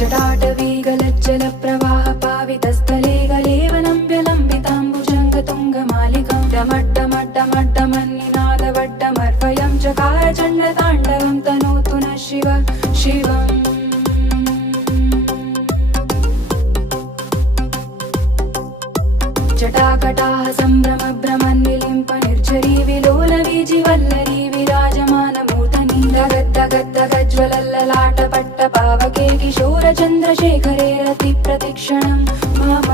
जटाटवीगलज्जलप्रवाह पावितस्थले गलेवलम्ब्यलम्बिताम्बुजङ्गतुङ्गमालिकं डमड्डमड्डमड्डमन्निनादवड्डमर्वयं चकार चण्डताण्डवं तनोतु नः शिव शिवम् जटाकटाः सम्भ्रमभ्रमन्निलिम्प निर्झरी विलोलवीजिवल्लरी विराजमानमूर्धनि धगद्धगद्धगज्ज्वलल्ललाटपट्टपावके किशोरचन्द्रशेखरे रतिप्रतिक्षणं मम